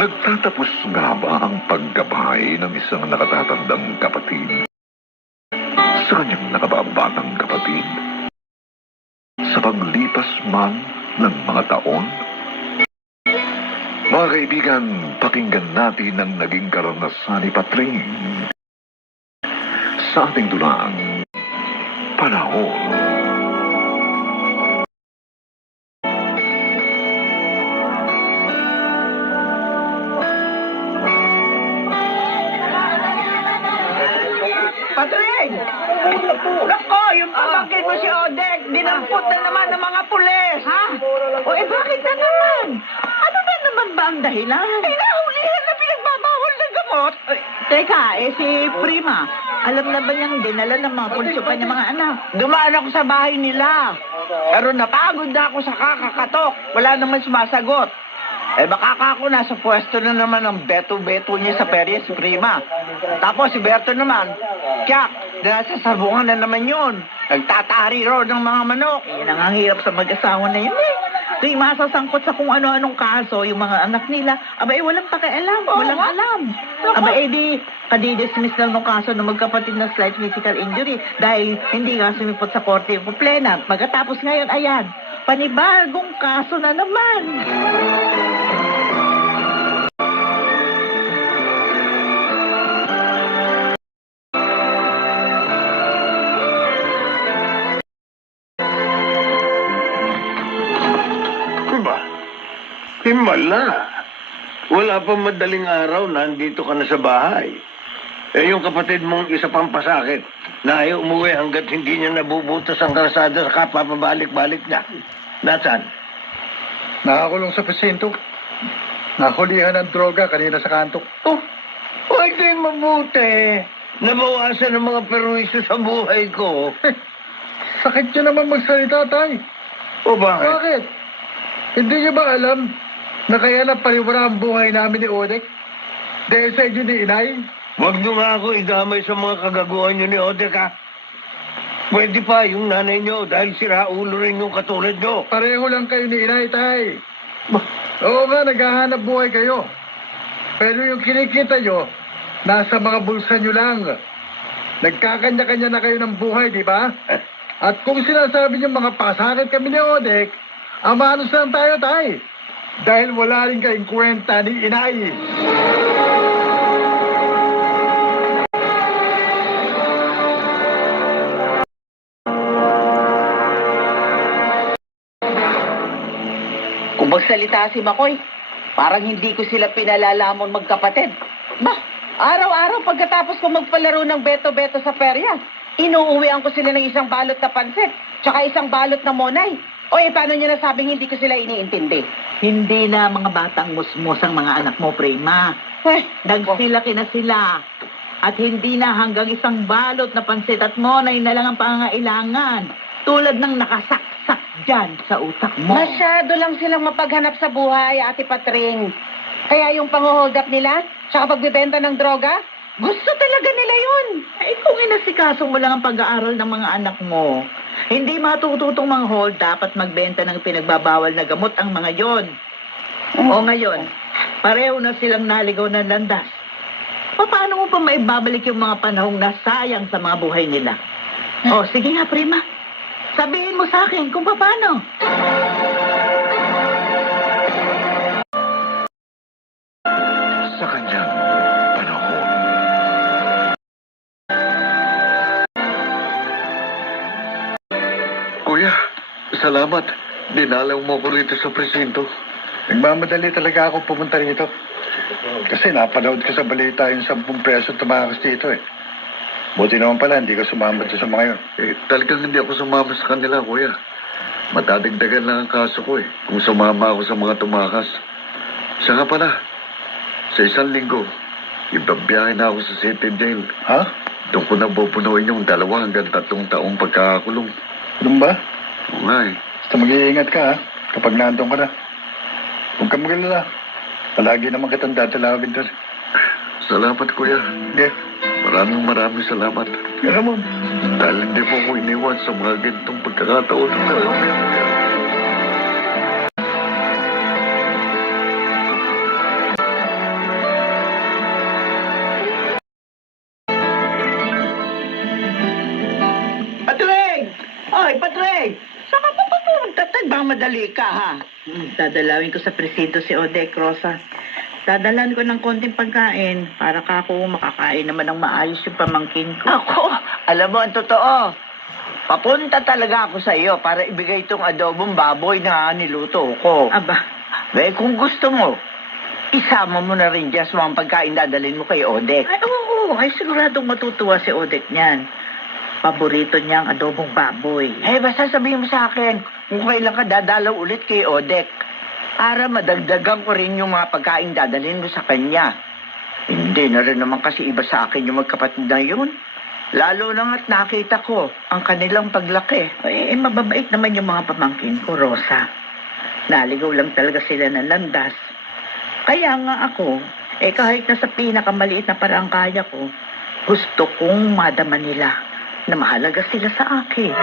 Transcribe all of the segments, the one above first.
Nagtatapos nga ba ang paggabay ng isang nakatatandang kapatid sa kanyang nakababatang kapatid? Sa paglipas man ng mga taon? Mga kaibigan, pakinggan natin ang naging karanasan ni Patring sa ating dulang panahon. Patring! Nako, yung pamangkin mo si Odek, dinampot na naman ng mga pulis. Ha? O bakit na naman? Ano na naman ba ang dahilan? Nahulihan na pinagbabawal ng gamot. Teka, si Prima, alam na ba niyang dinala ng mga pulso pa niya mga anak? Dumaan ako sa bahay nila. Pero napagod na ako sa kakakatok. Wala naman sumasagot. Baka ako nasa pwesto na naman ng beto-beto niya sa perya, si Prima. Tapos si Berto naman, kyak, nasa sarbungan na naman yun. Nagtatari ro ng mga manok. Yan ang hirap sa mag-asawa na yun Tuwing masasangkot sa kung ano-anong kaso, yung mga anak nila, walang pakialam, walang alam. Di, kadidismiss lang ng kaso ng magkapatid na slight physical injury dahil hindi nga sumipot sa korte yung kuplena. Pagkatapos ngayon, ayan, panibagong kaso na naman. Himala. Wala pa madaling araw na nandito ka na sa bahay. Yung kapatid mong isa pang pasakit na ayaw umuwi hanggat hindi niya nabubutas ang kalsada sa kapapabalik-balik niya. Nasaan? Nakakulong sa presinto. Nahulihan ng droga kanina sa kanto. Oh, ito yung mabuti. Nabawasan ang mga perwisyo sa buhay ko. Sakit niyo naman magsalita, tay. O bakit? Bakit? Hindi niyo ba alam na kaya napaliwara ang buhay namin ni Odek? Dahil sa inyo ni Inay? Huwag niyo nga ako idamay sa mga kagaguhan niyo ni Odek, ha? Pwede pa yung nanay niyo dahil siraulo rin yung katulad niyo. Pareho lang kayo ni Inay, tay. Oo nga, naghahanap buhay kayo. Pero yung kinikita niyo, nasa mga bulsa niyo lang. Nagkakanya-kanya na kayo ng buhay, di ba? At kung sinasabi niyo mga pasakit kami ni Odek, amanos lang tayo, tay. Dahil wala rin kayong kwenta ni Inay. Kung magsalita si Makoy, parang hindi ko sila pinalalamon magkapatid. Araw-araw pagkatapos ko magpalaro ng beto-beto sa perya, inuuwian ko sila ng isang balot na pansit, tsaka isang balot na monay. Paano nyo nasabing hindi ko sila iniintindi? Hindi na mga batang musmos ang mga anak mo, Prima. Nagsilaki na sila. At hindi na hanggang isang balot na pansit at monay na lang ang pangangailangan. Tulad ng nakasaksak dyan sa utak mo. Masyado lang silang mapaghanap sa buhay, Ate Patring. Kaya yung pang-hold up nila, tsaka pagbibenta ng droga, gusto talaga nila yun. Kung inasikaso mo lang ang pag-aaral ng mga anak mo, hindi matututong mga hold up at magbenta ng pinagbabawal na gamot ang mga yon. O ngayon, pareho na silang naligaw ng landas. Paano mo pa maibabalik yung mga panahong nasayang sa mga buhay nila? Sige nga, Prima. Sabihin mo sa akin kung paano. Sa kanyang panahon. Kuya, salamat. Dinalaw mo ko rito sa presinto. Nagmamadali talaga ako pumunta rito. Kasi napanood ko sa balita yung 10 preso tumakas dito eh. Buti naman pala, hindi ka sumama sa mga yun. Talagang hindi ako sumama sa kanila, kuya. Matadagdagan lang ang kaso ko eh. Kung sumama ako sa mga tumakas. Siya nga pala, sa 1 linggo, ibabiyahe na ako sa City Jail. Ha? Doon ko na bubunuin yung 2 hanggang 3 taong pagkakakulong. Doon ba? Oo nga eh. Basta mag-iingat ka ha, kapag nandun ka na. Huwag ka magalala. Palagi naman kitang dadalawin doon. Salamat, kuya. Okay. Maraming salamat. Kaya mo. Dahil hindi mo ko iniwan sa mga ganitong pagkakataon. Hoy! Saan ka pa pupunta? Bang madali ka, ha? Dadalawin ko sa presinto si Odek, Rosa. Dadalan ko ng konting pagkain para ka ako makakain naman ng maayos yung pamangkin ko. Ako, alam mo, ang totoo. Papunta talaga ako sa iyo para ibigay itong adobong baboy na niluto ko. Aba, Kung gusto mo, isama mo na rin dyan sa mga pagkain dadalhin mo kay Odek. ay oo, ay siguradong matutuwa si Odek niyan. Paborito niya ang adobong baboy. Basta sabihin mo sa akin kung kailan ka dadalaw ulit kay Odek para madagdagan ko rin yung mga pagkain dadalhin mo sa kanya. Hindi na rin naman kasi iba sa akin yung magkapatid na yun. Lalo na nga't nakita ko ang kanilang paglaki. Mababait naman yung mga pamangkin ko, Rosa. Naligaw lang talaga sila ng landas. Kaya nga ako, kahit na sa pinakamaliit na parang kaya ko, gusto kong madama nila na mahalaga sila sa akin.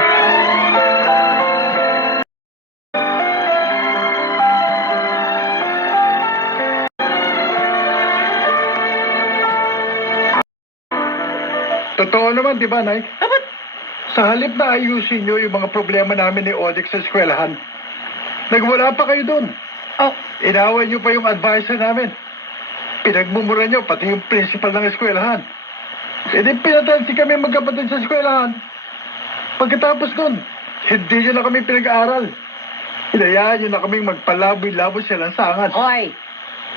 Totoo naman, di ba, Nay? Sa halip na ayusin nyo yung mga problema namin ni Odek sa eskwelahan, nagwala pa kayo doon. Oh, Inaway nyo pa yung advisor namin. Pinagmumura nyo, pati yung principal ng eskwelahan. E di pinatansi kami magkapatid sa eskwelahan. Pagkatapos nun, hindi nyo na kami pinag-aaral. Hinayaan nyo na kaming magpalaboy-laboy sa lansangan. Hoy,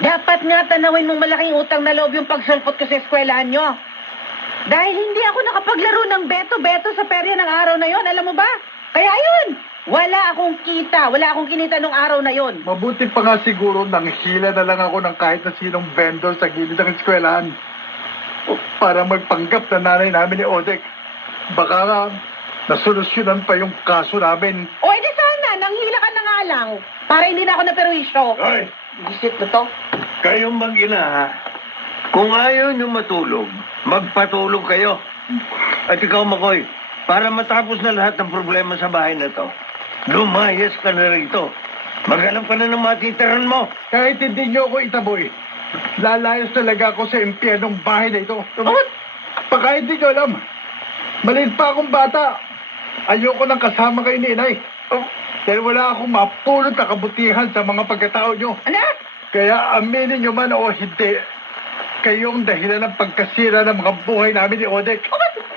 dapat nga tanawin mong malaking utang na loob yung pagsulpot ko sa eskwelahan nyo. Dahil hindi ako nakapaglaro ng beto-beto sa perya ng araw na yon, alam mo ba? Kaya yun, wala akong kinita nung araw na yon. Mabuti pa nga siguro nang hila na lang ako ng kahit na sinong vendor sa gilid ng eskwelahan. Para magpanggap na nanay namin ni Odek. Baka nga, nasolusyonan pa yung kaso namin. O edi sana, nanghila ka na nga lang. Para hindi na ako naperwisyo. Ay, Visit na to. kayong mag-ina, ha? Kung ayaw nyo matulog, magpatulog kayo. At ikaw, Makoy, para matapos na lahat ng problema sa bahay na to, lumayas ka na rito. Maghanap ka na ng matitiran mo. Kahit hindi nyo ako itaboy, lalayas talaga ako sa impyernong bahay na ito. Baka hindi nyo alam, maliit pa akong bata. Ayoko nang kasama kayo ni Inay. Dahil wala akong mapulot na kabutihan sa mga pagkatao nyo. Anak! Kaya aminin nyo man o hindi, kayong dahilan ng pagkasira ng mga buhay namin ni Odek.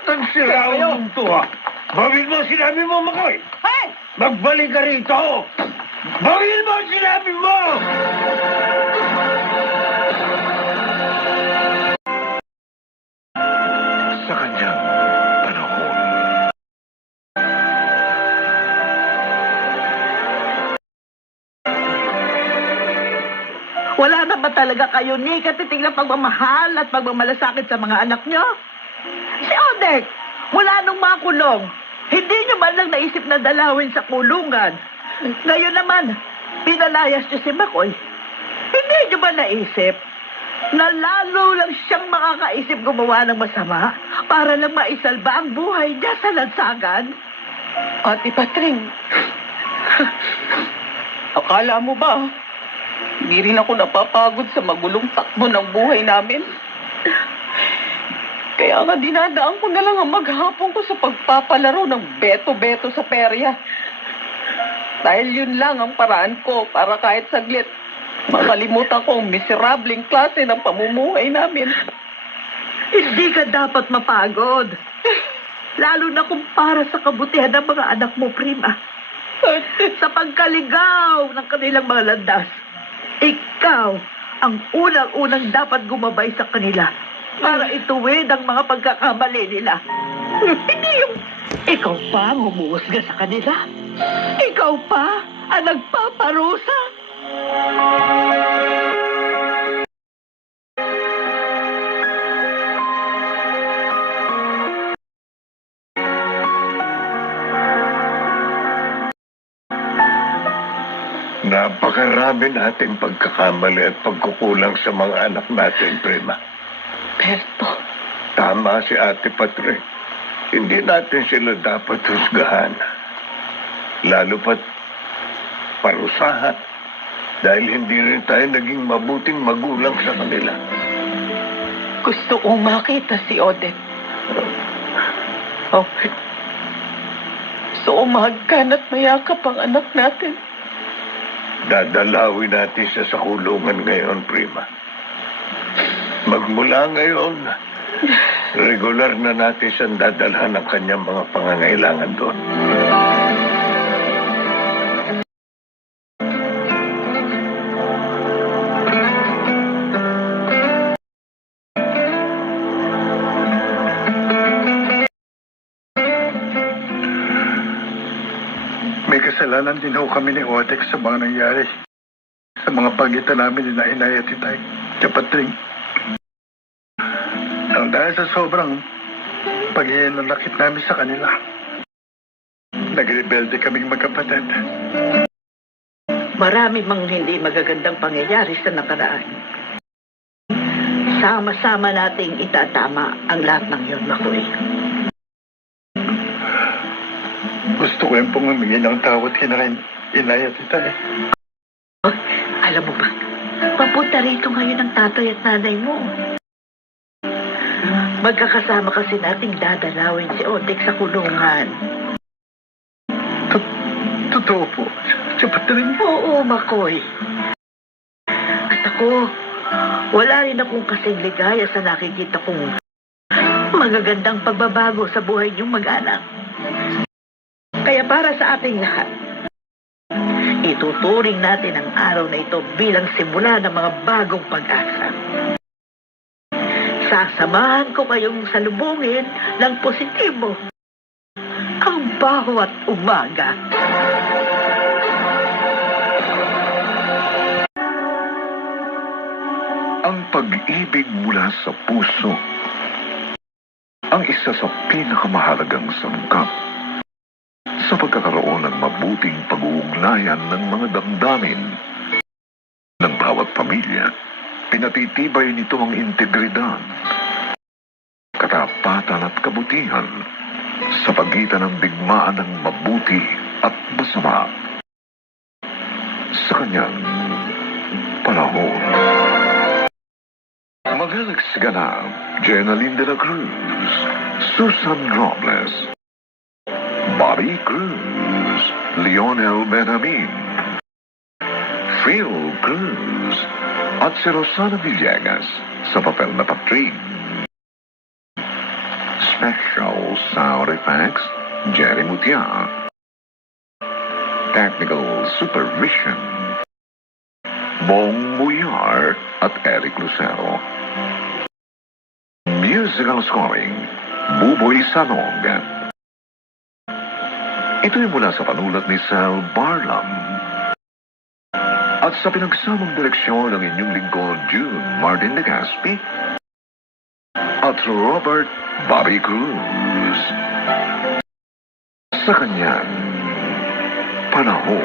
Ang siraw mong to, ha? Bawin mo ang sinabi mo, Makoy. Hey! Magbalik ka rito. Bawin mo ang sinabi mo! Sa kanyang panahon. wala na ba talaga kayo ni katiting na pagmamahal at pagmamalasakit sa mga anak nyo? Si Odek, wala nung makulong. Hindi nyo man lang naisip na dalawin sa kulungan. Ngayon naman, pinalayas nyo si Makoy. Hindi nyo ba naisip na lalo lang siyang makakaisip gumawa ng masama para lang maisalba ang buhay niya sa lansangan? Ate Patring, akala mo ba, hindi rin ako napapagod sa magulong takbo ng buhay namin? Kaya nga dinadaan ko na lang ang maghapon ko sa pagpapalaro ng beto-beto sa perya. Dahil yun lang ang paraan ko para kahit saglit makalimutan ko ang miserableng klase ng pamumuhay namin. Hindi ka dapat mapagod. Lalo na kung para sa kabutihan ng mga anak mo, Prima. Sa pagkaligaw ng kanilang mga landas, ikaw ang unang-unang dapat gumabay sa kanila para ituwid ang mga pagkakamali nila. Hindi yung ikaw pa ang humuhusga sa kanila. Ikaw pa ang nagpaparusa. Napakarami nating pagkakamali at pagkukulang sa mga anak natin, Prima. Berto, Tama si Ate Patre. Hindi natin sila dapat husgahan. Lalo pat parusahan. Dahil hindi rin tayo naging mabuting magulang sa kanila. gusto kong makita si Odette. Oh, Gusto ko mahagkan at mayakap ang anak natin. Dadalawin natin siya sa kulungan ngayon, Prima. Magmula ngayon, regular na natin siyang dadalhan ng kanyang mga pangangailangan doon. May kasalanan din ho kami ni Otek sa mga nangyari. Sa mga pagitan namin ni Inay at Itay. Kapatring. Ang dahil sa sobrang paghihinanakit namin sa kanila. Nagrebelde kaming magkapatid. Marami mang hindi magagandang pangyayari sa nakaraan. Sama-sama nating itatama ang lahat ng yun, Makoy. Gusto ko yung pong humingi ng tawad kina Inay at Itay. Oh, alam mo ba, papunta rito ngayon ang tatay at nanay mo. Magkakasama kasi nating dadalawin si Otek sa kulungan. Totoo po. Kapatring. Oo, Makoy. At ako, wala rin akong kasing ligaya sa nakikita kong magagandang pagbabago sa buhay niyong mag-anak. Kaya para sa ating lahat, ituturing natin ang araw na ito bilang simula ng mga bagong pag-asa. Sasamahan ko kayong salubungin ng positibo ang bawat umaga. Ang pag-ibig mula sa puso ang isa sa pinakamahalagang sangkap sa pagkakaroon ng mabuting pag-uugnayan ng mga damdamin ng bawat pamilya. Pinatitibay nito ang integridad, katapatan at kabutihan sa pagitan ng digmaan ng mabuti at masama sa kanyang panahon. Magalagsganap, Jenaline de la Cruz, Susan Robles, Bobby Cruz, Lionel Benjamin, Phil Cruz, at si Rosana Villegas sa papel na Patring. Special sound effects, Jerry Mutia. Technical supervision, Bong Muyar at Eric Lucero. Musical scoring, Buboy Sanog. Ito'y mula sa panulat ni Sal Barlam at sa pinagsamang direksyon ng inyong lingkod June Martin Legaspi at Robert Bobby Cruz. Sa kanyang panahon.